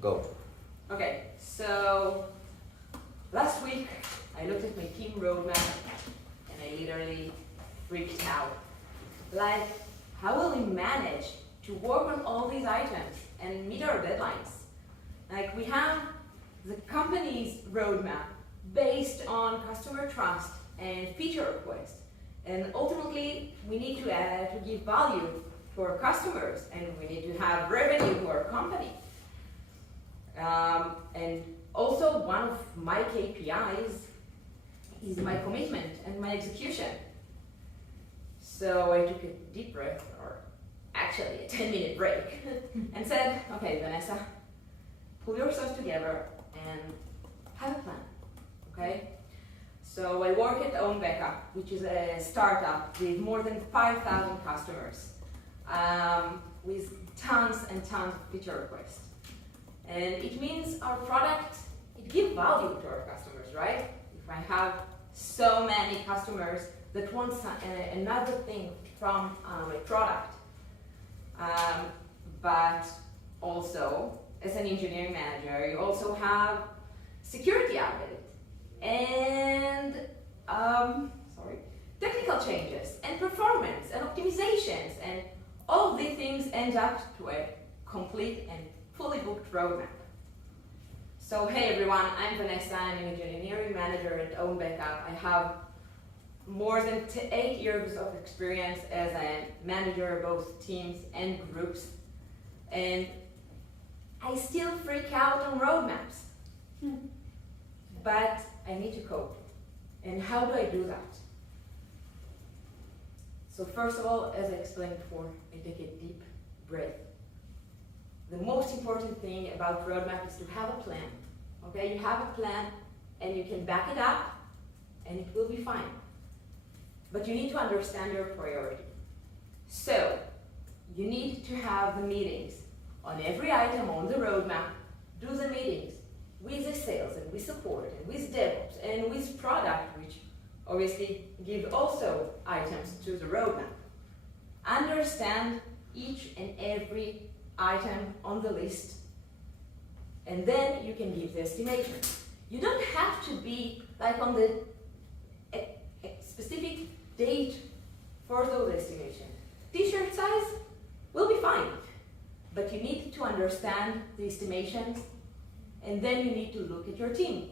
Go. Okay, so last week I looked at my team roadmap and I literally freaked out. Like, how will we manage to work on all these items and meet our deadlines? Like, we have the company's roadmap based on customer trust and feature requests. And ultimately, we need to give value to our customers, and we need to have revenue to our company. And also, one of my KPIs is my commitment and my execution. So I took a deep breath, or actually a 10-minute break, and said, okay, Vanessa, pull yourself together and have a plan, okay? So I work at OwnBackup, which is a startup with more than 5,000 customers, with tons and tons of feature requests. And it means our product, it gives value to our customers, right? If I have so many customers that want another thing from my product, but also, as an engineering manager, you also have security out of it, and technical changes, and performance, and optimizations, and all of these things end up to a complete and fully booked roadmap. So hey everyone, I'm Vanessa, I'm an engineering manager at OwnBackup. I have more than 8 years of experience as a manager of both teams and groups, and I still freak out on roadmaps. But I need to cope. And how do I do that? So first of all, as I explained before, I take a deep breath. The most important thing about roadmap is to have a plan. Okay, you have a plan and you can back it up and it will be fine. But you need to understand your priority. So you need to have the meetings on every item on the roadmap. Do the meetings with the sales and with support and with DevOps and with product, which obviously give also items to the roadmap. Understand each and every item on the list, and then you can give the estimation. You don't have to be like on the specific date for those estimations. T-shirt size will be fine, but you need to understand the estimations, and then you need to look at your team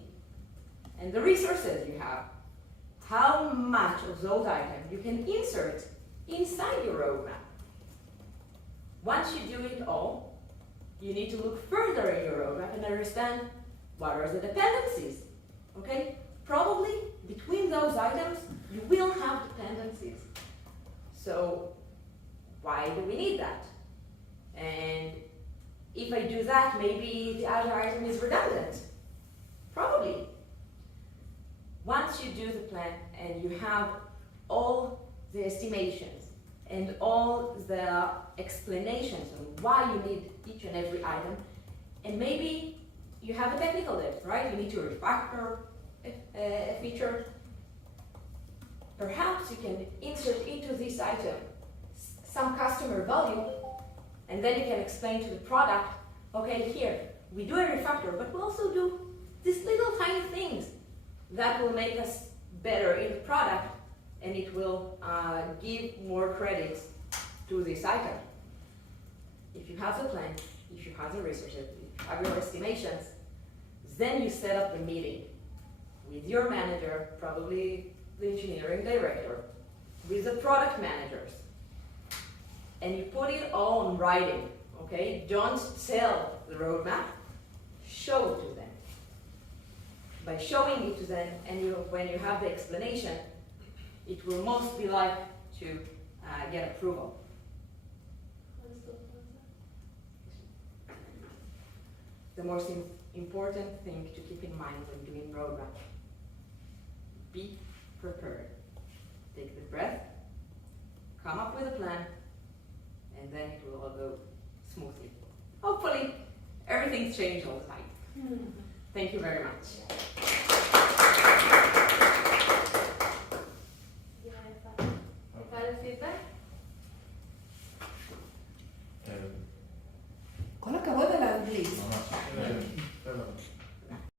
and the resources you have. How much of those items you can insert inside your roadmap. Once you do it all, you need to look further in your roadmap and understand what are the dependencies, okay? Probably between those items, you will have dependencies. So why do we need that? And if I do that, maybe the other item is redundant. Probably. Once you do the plan and you have all the estimations and all the explanations on why you need each and every item, and maybe you have a technical debt, right? You need to refactor a feature. Perhaps you can insert into this item some customer value, and then you can explain to the product, okay, here, we do a refactor, but we also do these little tiny things that will make us better in the product, and it will give more credits to this item. If you have the plan, if you have the resources, if you have your estimations, then you set up the meeting with your manager, probably the engineering director, with the product managers, and you put it all in writing, okay? Don't tell the roadmap, show it to them. By showing it to them, and when you have the explanation, it will most be like to get approval. The most important thing to keep in mind when doing roadmap: be prepared. Take the breath, come up with a plan, and then it will all go smoothly. Hopefully, everything's changed all the time. Thank you very much.